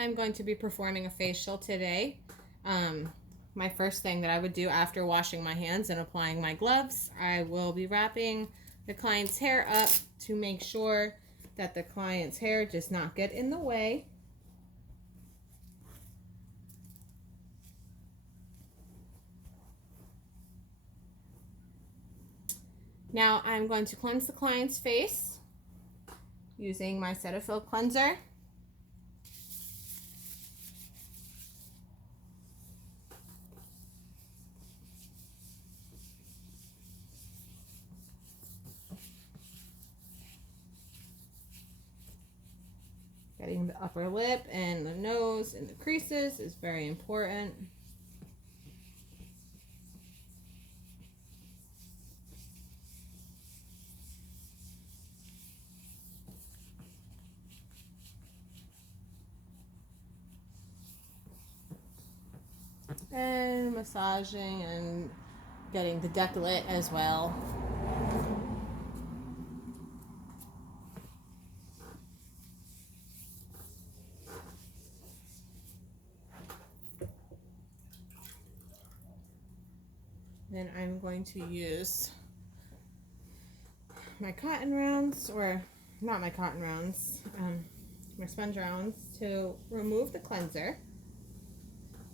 I'm going to be performing a facial today. My first thing that I would do after washing my hands and applying my gloves, I will be wrapping the client's hair up to make sure that the client's hair does not get in the way. Now I'm going to cleanse the client's face using my Cetaphil cleanser. Getting the upper lip and the nose and the creases is very important. And massaging and getting the décolleté as well. Then I'm going to use my cotton rounds, or not my cotton rounds, my sponge rounds to remove the cleanser,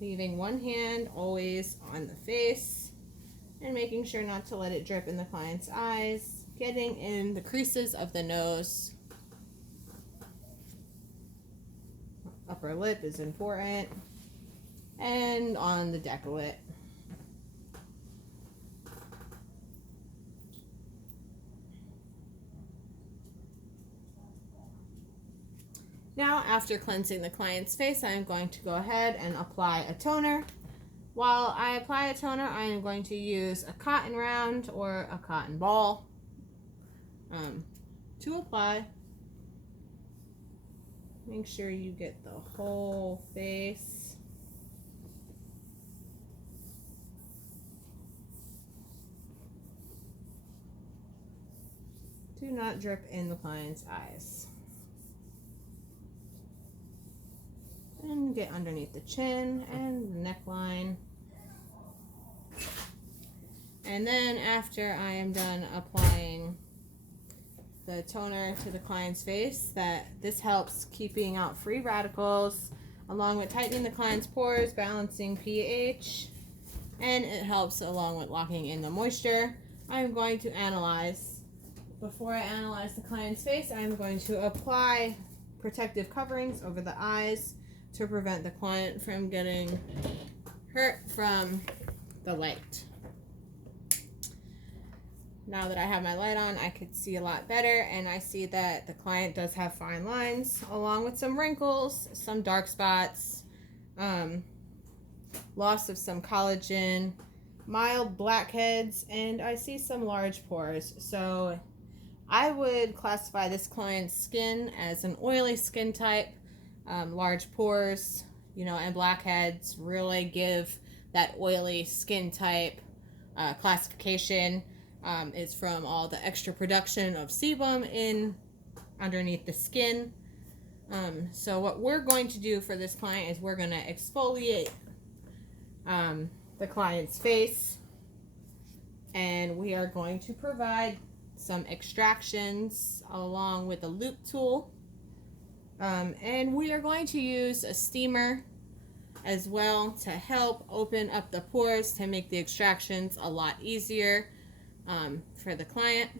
leaving one hand always on the face and making sure not to let it drip in the client's eyes, getting in the creases of the nose. Upper lip is important, and on the décolleté. Now, after cleansing the client's face, I am going to go ahead and apply a toner. While I apply a toner, I am going to use a cotton round or a cotton ball to apply. Make sure you get the whole face. Do not drip in the client's eyes. And get underneath the chin and the neckline. And then after I am done applying the toner to the client's face, this helps keeping out free radicals, along with tightening the client's pores, balancing pH, and it helps along with locking in the moisture. I'm going to analyze. Before I analyze the client's face, I'm going to apply protective coverings over the eyes to prevent the client from getting hurt from the light. Now that I have my light on, I could see a lot better, and I see that the client does have fine lines along with some wrinkles, some dark spots, loss of some collagen, mild blackheads, and I see some large pores. So I would classify this client's skin as an oily skin type. Large pores, and blackheads really give that oily skin type classification. Is from all the extra production of sebum in underneath the skin. So what we're going to do for this client is we're going to exfoliate the client's face, and we are going to provide some extractions along with a loop tool. And we are going to use a steamer as well to help open up the pores to make the extractions a lot easier for the client.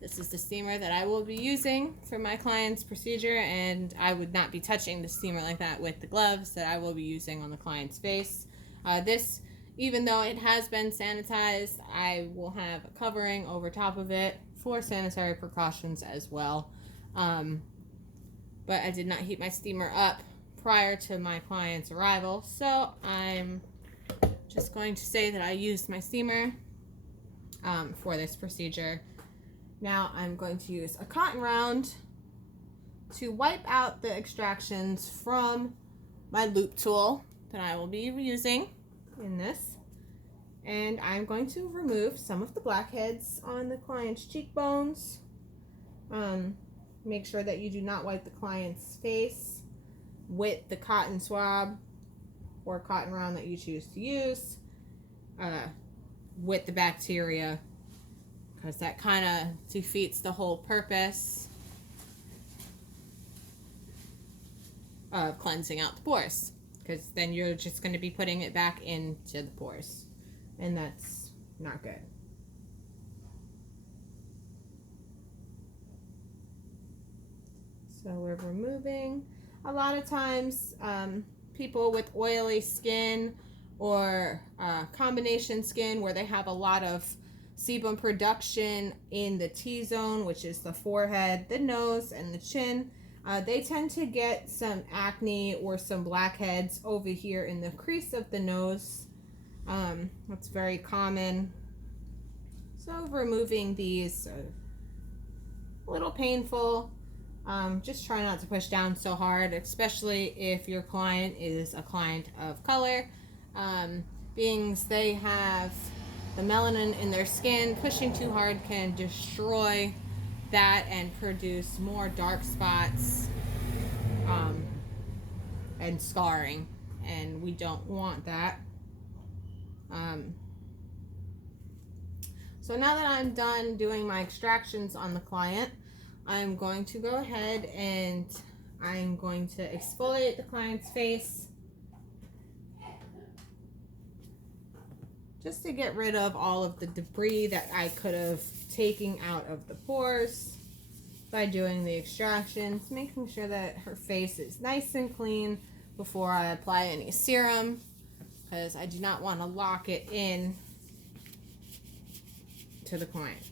This is the steamer that I will be using for my client's procedure, and I would not be touching the steamer like that with the gloves that I will be using on the client's face. This, even though it has been sanitized, I will have a covering over top of it for sanitary precautions as well. But I did not heat my steamer up prior to my client's arrival, so I'm just going to say that I used my steamer for this procedure. Now I'm going to use a cotton round to wipe out the extractions from my loop tool that I will be using in this, and I'm going to remove some of the blackheads on the client's cheekbones. Make sure that you do not wipe the client's face with the cotton swab or cotton round that you choose to use, with the bacteria, because that kind of defeats the whole purpose of cleansing out the pores, because then you're just going to be putting it back into the pores, and that's not good. So we're removing. A lot of times people with oily skin or combination skin where they have a lot of sebum production in the T-zone, which is the forehead, the nose, and the chin, they tend to get some acne or some blackheads over here in the crease of the nose. That's very common. So removing these, a little painful. Just try not to push down so hard, especially if your client is a client of color. Being they have the melanin in their skin, pushing too hard can destroy that and produce more dark spots and scarring, and we don't want that. So now that I'm done doing my extractions on the client, I'm going to go ahead and I'm going to exfoliate the client's face just to get rid of all of the debris that I could have taken out of the pores by doing the extractions, making sure that her face is nice and clean before I apply any serum, because I do not want to lock it in to the client.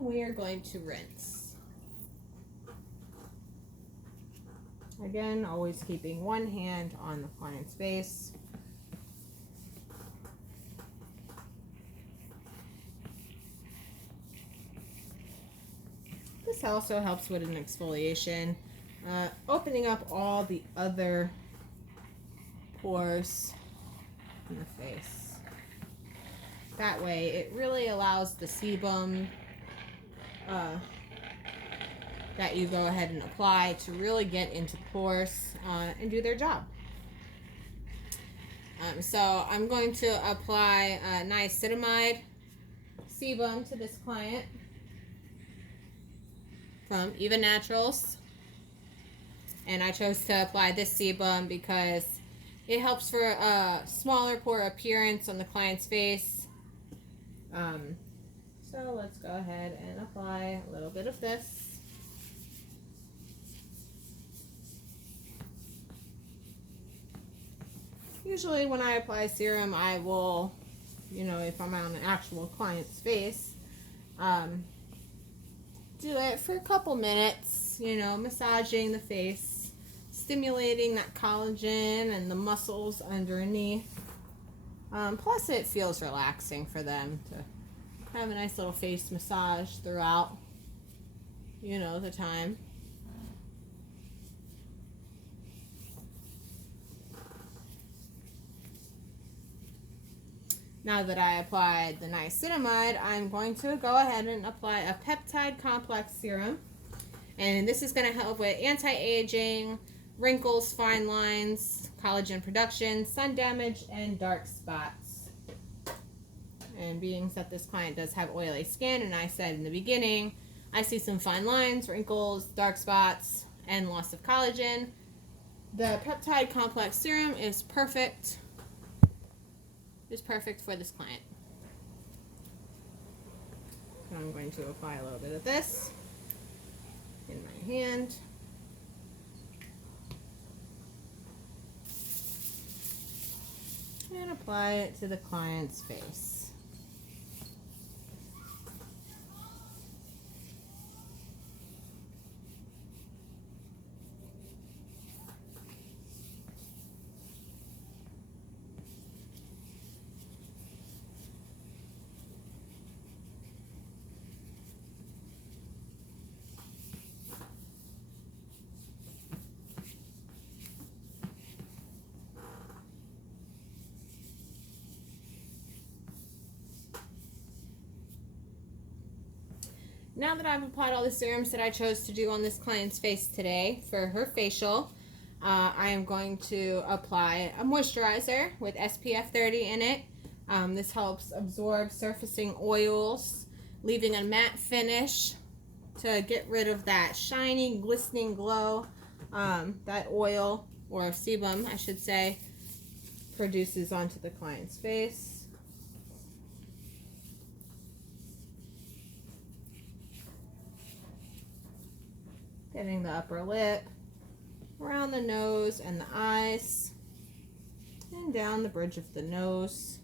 We are going to rinse. Again, always keeping one hand on the client's face. This also helps with an exfoliation, opening up all the other pores in the face. That way, it really allows the sebum that you go ahead and apply to really get into the pores and do their job. So I'm going to apply niacinamide sebum to this client from Eva Naturals, and I chose to apply this sebum because it helps for a smaller pore appearance on the client's face. So let's go ahead and apply a little bit of this. Usually when I apply serum, I will, if I'm on an actual client's face, do it for a couple minutes, massaging the face, stimulating that collagen and the muscles underneath. Plus it feels relaxing for them to have a nice little face massage throughout, the time. Now that I applied the niacinamide, I'm going to go ahead and apply a peptide complex serum. And this is going to help with anti-aging, wrinkles, fine lines, collagen production, sun damage, and dark spots. And being that this client does have oily skin, and I said in the beginning, I see some fine lines, wrinkles, dark spots, and loss of collagen, the peptide complex serum is perfect. Is perfect for this client. I'm going to apply a little bit of this in my hand. And apply it to the client's face. Now that I've applied all the serums that I chose to do on this client's face today for her facial, I am going to apply a moisturizer with SPF 30 in it. This helps absorb surfacing oils, leaving a matte finish to get rid of that shiny, glistening glow that oil, or sebum I should say, produces onto the client's face. Getting the upper lip, around the nose and the eyes, and down the bridge of the nose.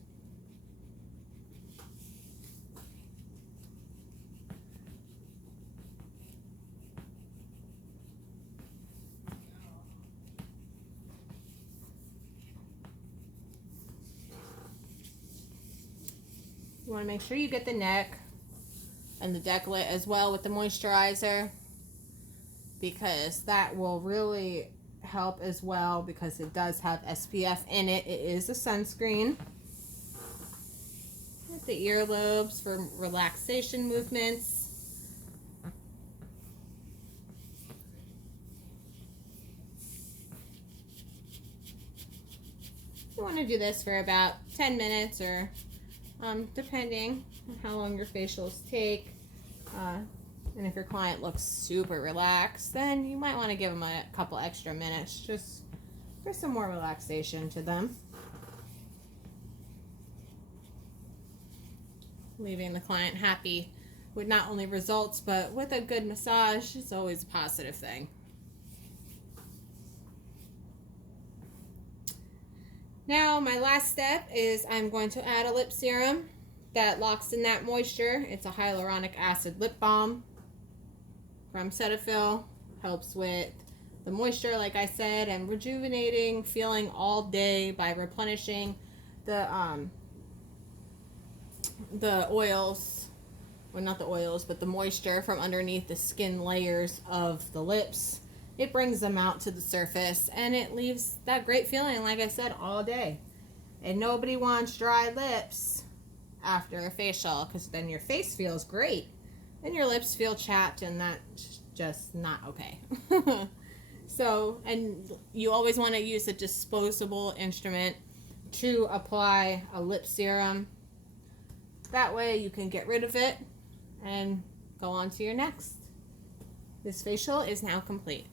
You want to make sure you get the neck and the decollete as well with the moisturizer, because that will really help as well, because it does have SPF in it. It is a sunscreen. With the earlobes for relaxation movements. You want to do this for about 10 minutes or depending on how long your facials take. And if your client looks super relaxed, then you might want to give them a couple extra minutes just for some more relaxation to them. Leaving the client happy with not only results, but with a good massage is always a positive thing. Now, my last step is I'm going to add a lip serum that locks in that moisture. It's a hyaluronic acid lip balm from Cetaphil. Helps with the moisture, like I said, and rejuvenating feeling all day by replenishing the oils, well, not the oils, but the moisture from underneath the skin layers of the lips. It brings them out to the surface, and it leaves that great feeling, like I said, all day. And nobody wants dry lips after a facial, because then your face feels great and your lips feel chapped, and that's just not okay. So, and you always want to use a disposable instrument to apply a lip serum. That way you can get rid of it and go on to your next. This facial is now complete.